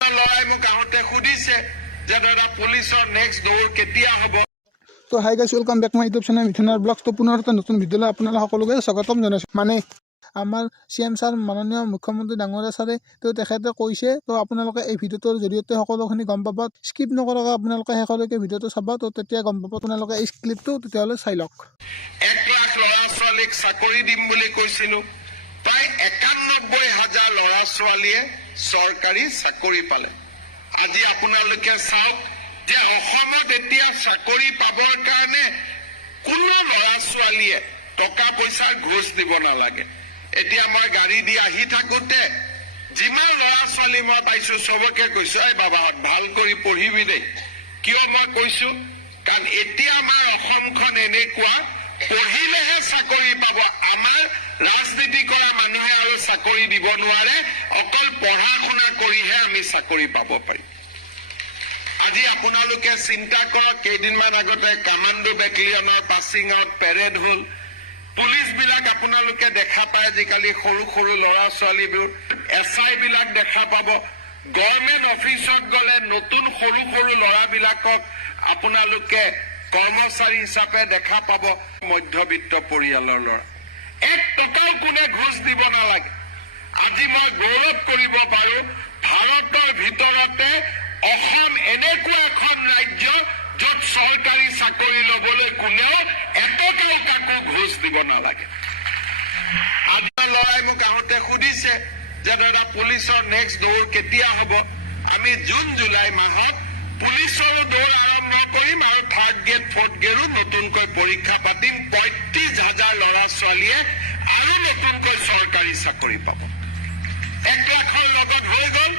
লৰাই মোক আহোঁতে সুধিছে যে দাদা পুলিচৰ নেক্সট দৌৰ কেতিয়া হ'ব। তো hi guys welcome back my YouTube channel মিথুনাৰ ব্লগছ। তো পুনৰ এটা নতুন ভিডিঅ'লৈ আপোনালোক সকলোকে স্বাগতম জনাইছোঁ। মানে আমাৰ CM ছাৰ মাননীয় মুখ্যমন্ত্ৰী ডাঙৰীয়া ছাৰে তো তেখেতে কৈছে, তো আপোনালোকে এই ভিডিঅ'টোৰ জৰিয়তে সকলোখিনি গম পাব। স্কিপ নকৰাকৈ আপোনালোকে শেষলৈকে ভিডিঅ'টো চাব, তো তেতিয়া গম পাব আপোনালোকে এই ক্লিপটো। তেতিয়াহ'লে চাই লওক। 1 লাখ ল'ৰা ছোৱালীক চাকৰি দিম বুলি কৈছিলোঁ, প্ৰায় 91,000 ল'ৰা ছোৱালীয়ে চৰকাৰী চাকৰি পালে। আজি আপোনালোকে চাওক যে অসমত এতিয়া চাকৰি পাবৰ কাৰণে কোনো ল'ৰা ছোৱালীয়ে টকা পইচাৰ ঘোষ দিব নালাগে। এতিয়া মই গাড়ী দি আহি থাকোঁতে যিমান ল'ৰা ছোৱালী মই পাইছোঁ চবকে কৈছোঁ, এই বাবাহঁত ভাল কৰি পঢ়িবি দেই। কিয় মই কৈছোঁ? কাৰণ এতিয়া আমাৰ অসমখন এনেকুৱা, পঢ়িলেহে চাকৰি পাব। আমাৰ ৰাজনীতি কৰা মানুহে আৰু চাকৰি দিব নোৱাৰে, অকল পঢ়া শুনা কৰিহে আমি চাকৰি পাব পাৰিম। আজি আপোনালোকে চিন্তা কৰক, কেইদিনমান আগতে কামাণ্ডো বেটেলিয়নৰ পাছিং আউট পেৰেড হ'ল। পুলিচ বিলাক আপোনালোকে দেখা পায়, আজিকালি সৰু সৰু ল'ৰা ছোৱালীবোৰ SI বিলাক দেখা পাব। গভৰ্ণমেণ্ট অফিচত গ'লে নতুন সৰু সৰু ল'ৰাবিলাকক আপোনালোকে কৰ্মচাৰী হিচাপে দেখা পাব। মধ্যবিত্ত পৰিয়ালৰ ল'ৰা 1 টকাও কোনে ঘোষ দিব নালাগে। আজি মই গৌৰৱ কৰিব পাৰোঁ, ভাৰতৰ ভিতৰতে অসম এনেকুৱা এখন ৰাজ্য য'ত চৰকাৰী চাকৰি ল'বলৈ কোনেও এটকাও কাকো ঘোষ দিব নালাগে। আপোনাৰ ল'ৰাই মোক আহোঁতে সুধিছে যে দাদা পুলিচৰ নেক্সট দৌৰ কেতিয়া হ'ব। আমি জুন জুলাই মাহত পুলিচৰো দৌৰ আৰম্ভ কৰিম আৰু 3rd গ্ৰেড 4th গ্ৰেডো নতুনকৈ পৰীক্ষা পাতিম। 35,000 ল'ৰা ছোৱালীয়ে আৰু নতুনকৈ চৰকাৰী চাকৰি পাব। 1 লাখৰ লগত হৈ গ'ল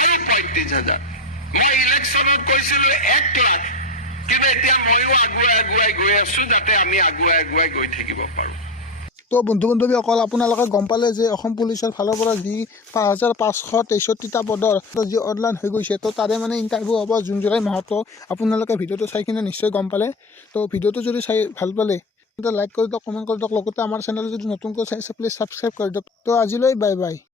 আৰু 35,000। মই ইলেকশ্যনত কৈছিলোঁ 1 লাখ, কিন্তু এতিয়া ময়ো আগুৱাই গৈ আছোঁ, যাতে আমি আগুৱাই গৈ থাকিব পাৰোঁ। তো বন্ধু বান্ধৱীসকল, আপোনালোকে গম পালে যে অসম পুলিচৰ ফালৰ পৰা যি 5,563টা পদৰ যি অনলাইন হৈ গৈছে, তো তাৰে মানে ইণ্টাৰভিউ হ'ব জুন জুলাই মাহতো। আপোনালোকে ভিডিঅ'টো চাই কিনে নিশ্চয় গম পালে। তো ভিডিঅ'টো যদি চাই ভাল পালে লাইক কৰি দিয়ক, কমেণ্ট কৰি দিয়ক, লগতে আমাৰ চেনেল যদি নতুনকৈ চাইছে প্লিজ ছাবস্ক্ৰাইব কৰি দিয়ক। তো আজিলৈ বাই বাই।